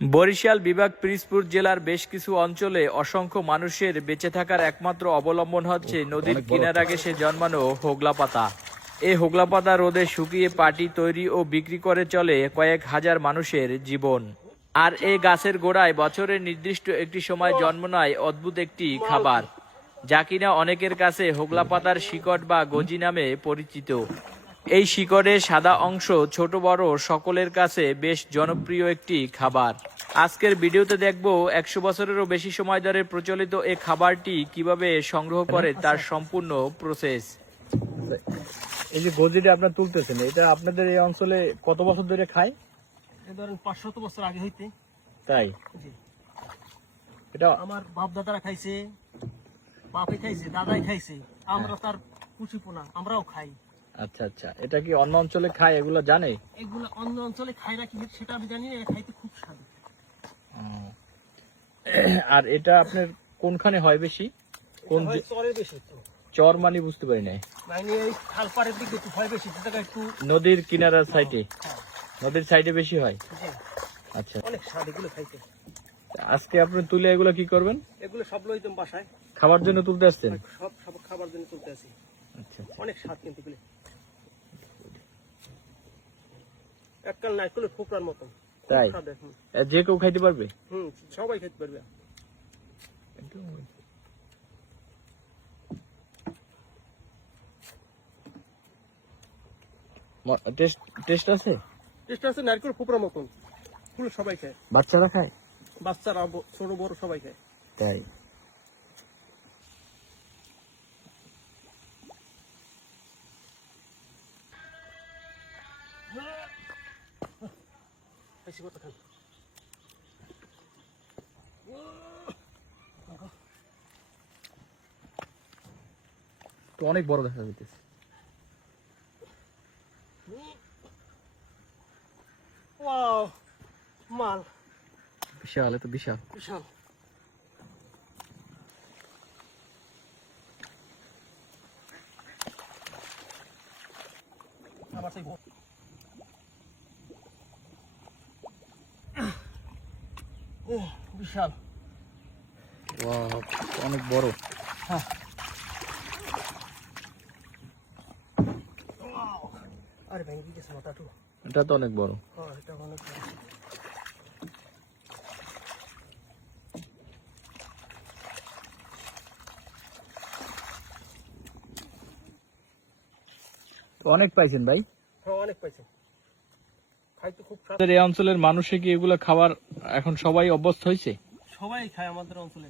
বরিশাল বিভাগ পিরোজপুর জেলার বেশ কিছু অঞ্চলে অসংখ্য মানুষের বেঁচে থাকার একমাত্র অবলম্বন হচ্ছে নদীর কিনারা ঘেঁষে জন্মানো হোগলা পাতা। এই হোগলা পাতা রোদে শুকিয়ে পাটি তৈরি ও বিক্রি করে চলে কয়েক হাজার মানুষের জীবন। আর এই গাছের গোড়ায় বছরের নির্দিষ্ট একটি সময় জন্ম নেয় অদ্ভুত একটি খাবার, যা কিনা অনেকের কাছে হোগলা পাতার শিকড় বা গজি নামে পরিচিত। এই শিকড়ের সাদা অংশ ছোট বড় সকলের কাছে বেশ জনপ্রিয় একটি খাবার। আজকের ভিডিওতে দেখব 100 বছরেরও বেশি সময় ধরে প্রচলিত এই খাবারটি কিভাবে সংগ্রহ করে তার সম্পূর্ণ প্রসেস। এই যে গজিটা আপনারা তুলতেছেন, এটা আপনাদের এই অঞ্চলে কত বছর ধরে খায়? এই ধরেন 500 বছর আগে হইতে। তাই? জি। এটা আমার বাপ দাদারা খাইছে, বাপে খাইছে, দাদাই খাইছে, আমরা তার কুচিপোনা আমরাও খাই। আচ্ছা আচ্ছা, এটা কি অন্য অঞ্চলে খায় এগুলো জানে? এগুলো অন্য অঞ্চলে খাই না কি সেটা আমি জানি না, এটা খাইতে খুব স্বাদ। আর এটা আপনার কোনখানে হয় বেশি? কোন চরে বেশি তো। চর মানে বুঝতে পারি নাই। মানে এই খালপাড়ের দিকে একটু হয় বেশি, সেটা একটু নদীর কিনারার সাইডে, নদীর সাইডে বেশি হয়। জি। আচ্ছা, অনেক স্বাদ এগুলো খাইতে। আজকে আপনি তুলে এগুলো কি করবেন? এগুলো সব লইতাম বাসায়, খাবার জন্য তুলতে আসছেন? সব সব খাবার জন্য তুলতে আসি। আচ্ছা আচ্ছা। অনেক স্বাদ কিন্তু এগুলো, এককাল নারকেলের ফোকরার মতন। তাই? স্বাদ এখন। যে কেউ খাইতে পারবে? সবাই খেতে পারবে। টেস্ট আছে? টেস্ট আছে নারকেল ফোকরার মতন, পুরো সবাই খায়। বাচ্চারা খায়? বাচ্চারা ছোট বড় সবাই খায়। তাই? বেশি কথা খান। তো অনেক বড় দেখা যাইতেছে। ওয়াও, মাল বিশাল, এত বিশাল। বিশাল। আবার সেই বিশাল। ওয়াও, অনেক বড়। হ্যাঁ, আরে ভেঙে গেছে মাথাটা। এটা তো অনেক বড়। হ্যাঁ, এটা অনেক বড়। তো অনেক পাইছেন ভাই? হ্যাঁ, অনেক পাইছে। খাইতে খুব স্বাদ। এই অঞ্চলের মানুষে কি এগুলো খাবার এখন সবাই অভ্যস্ত হয়েছে? সবাই খায় আমাদের অঞ্চলে।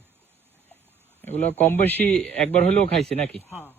এগুলো কম বেশি একবার হলেও খাইছে নাকি? হ্যাঁ।